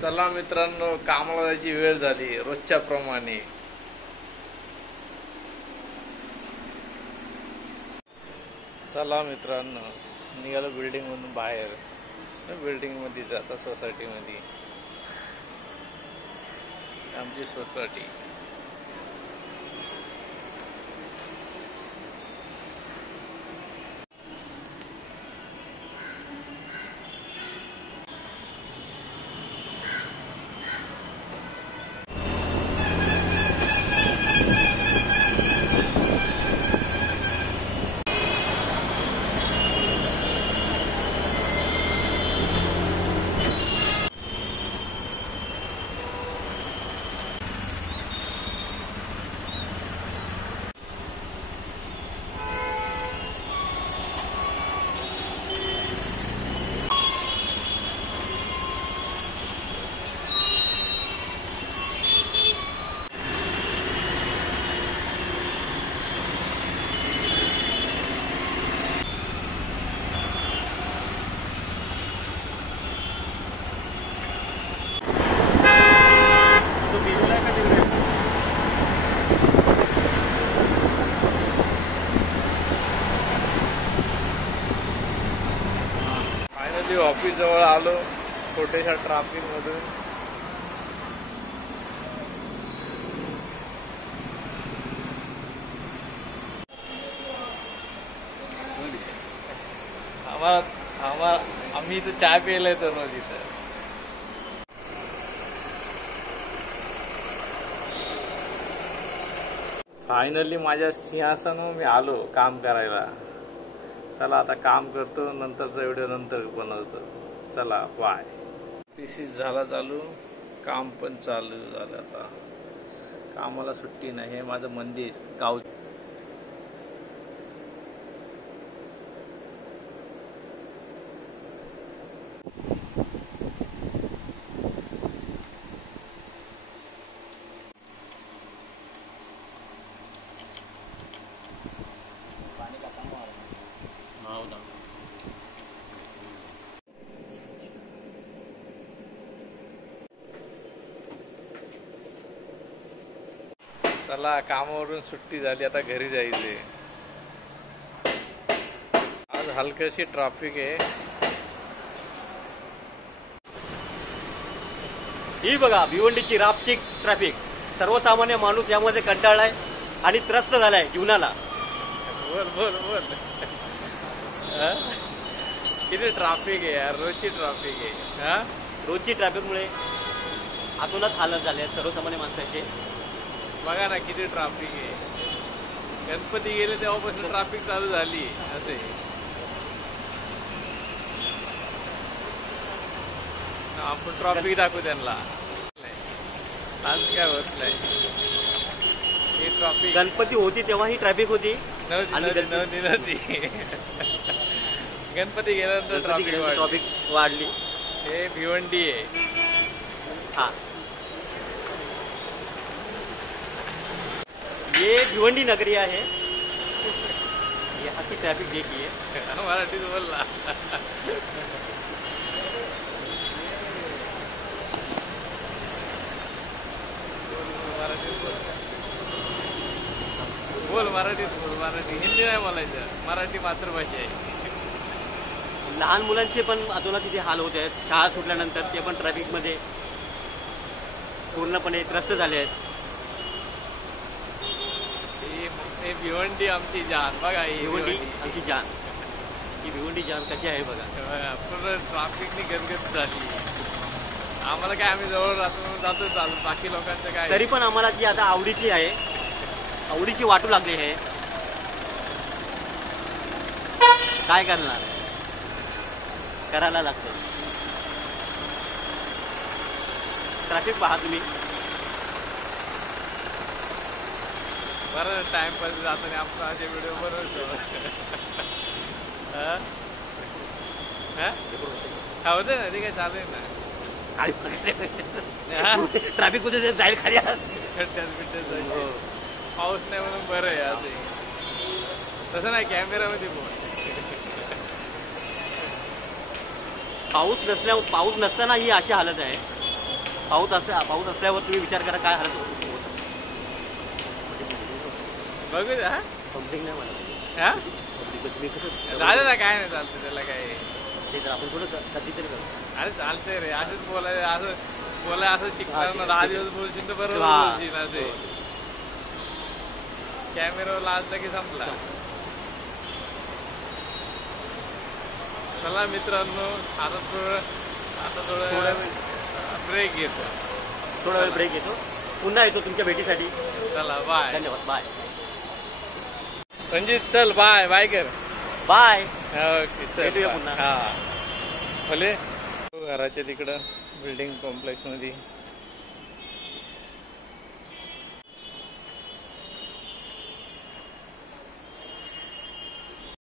चला मित्रांनो, कामाला जायची वेळ झाली रोजच्या प्रमाणे. चला मित्रांनो, निघालो बिल्डिंग मधून बाहेर. बिल्डिंग मध्ये जाता सोसायटी मध्ये, आमची सोसायटी. ऑफिस जवळ आलो छोट्याशा ट्रॅफिक मधून. आम्ही इथं चहा प्यायला येतो रोज इथं. फायनली माझ्या सिंहासनावर मी आलो काम करायला. चला आता काम करतो, नंतरचा व्हिडिओ नंतर बनवतो. चला बाय. पीसी झाला चालू, काम पण चालू झालं. आता कामाला सुट्टी नाही. हे माझं मंदिर गाव. चला कामावरून सुट्टी झाली, आता घरी जायचे. आज हलकीशी ट्रॅफिक आहे. ही बघा भिवंडीची रापची ट्रॅफिक. सर्वसामान्य माणूस यामध्ये कंटाळलाय आणि त्रस्त झालाय जीवनाला. बोल बोल बोल. किती ट्रॅफिक आहे यार, रोजची ट्रॅफिक आहे. रोजची ट्रॅफिकमुळे आतूनच हालत झाले सर्वसामान्य माणसाचे. बघा ना किती ट्रॅफिक आहे. गणपती गेले तेव्हापासून ट्रॅफिक चालू झाली. असे आपण ट्रॅफिक दाखवू त्यांना. आज काय होत नाही. ही ट्रॅफिक गणपती होती तेव्हा ही ट्रॅफिक होती. नव्हती. गणपती गेल्यानंतर ट्रॅफिक वाढली. हे भिवंडी आहे. हा, ये भिवंडी नगरी आहे. यहाँ की ट्रैफिक देखिए. मराठीत बोलला. बोल मराठीत बोल. मराठी, हिंदी नाही बोलायचं. मराठी मातृभाषा आहे. लहान मुलांचे पण अजून तिथे हाल होत आहेत. शाळा सुटल्यानंतर ते पण ट्रॅफिक मध्ये पूर्णपणे त्रस्त झाले आहेत. भिवंडी आमची जान. बघा भिवंडी आमची जान. ही भिवंडी जान कशी आहे बघा. पूर्ण ट्रॅफिकनी गजगज झाली. आम्हाला काय, आम्ही जवळ राहतो जातो चालू. बाकी लोकांचं काय. तरी पण आम्हाला जी आता आवडीची आहे, आवडीची वाटू लागली आहे. काय करणार, करायला लागतं. ट्रॅफिक पहा तुम्ही. बरं टाइमपास जातो नाही आपण असे व्हिडिओ बनवतो. होत ना ते काय चालू आहे ना. ट्रॅफिक कुठे जाईल खाली. पाऊस नाही म्हणून बरं आहे. असं तसं नाही, कॅमेरामध्ये बोल. पाऊस नसताना ही अशी हालत आहे. पाऊस असल्यावर तुम्ही विचार करा काय हालत होत बघू द्या हा? पब्लिक नाही मला हा? पब्लिक मी कसं झालं ना, काय नाही चालतं त्याला काय. ते तर आपण थोडं कधीतरी करू. अरे चालतंय रे, असंच बोलाय असं शिकणार ना. 10 दिवस बोलशील तर बरोबर हा. बोलशील. असे कॅमेरावर लाजला की संपला. चला मित्रांनो, आता थोडं ब्रेक घेतो. थोडा वेळ ब्रेक घेतो, पुन्हा येतो तुमच्या भेटीसाठी. चला बाय. धन्यवाद. बाय रणजित, चल बाय बाय कर. बाय. ओके चल भेटूया bye. पुन्हा. हा भले. घराच्या तिकडं बिल्डिंग कॉम्प्लेक्स मध्ये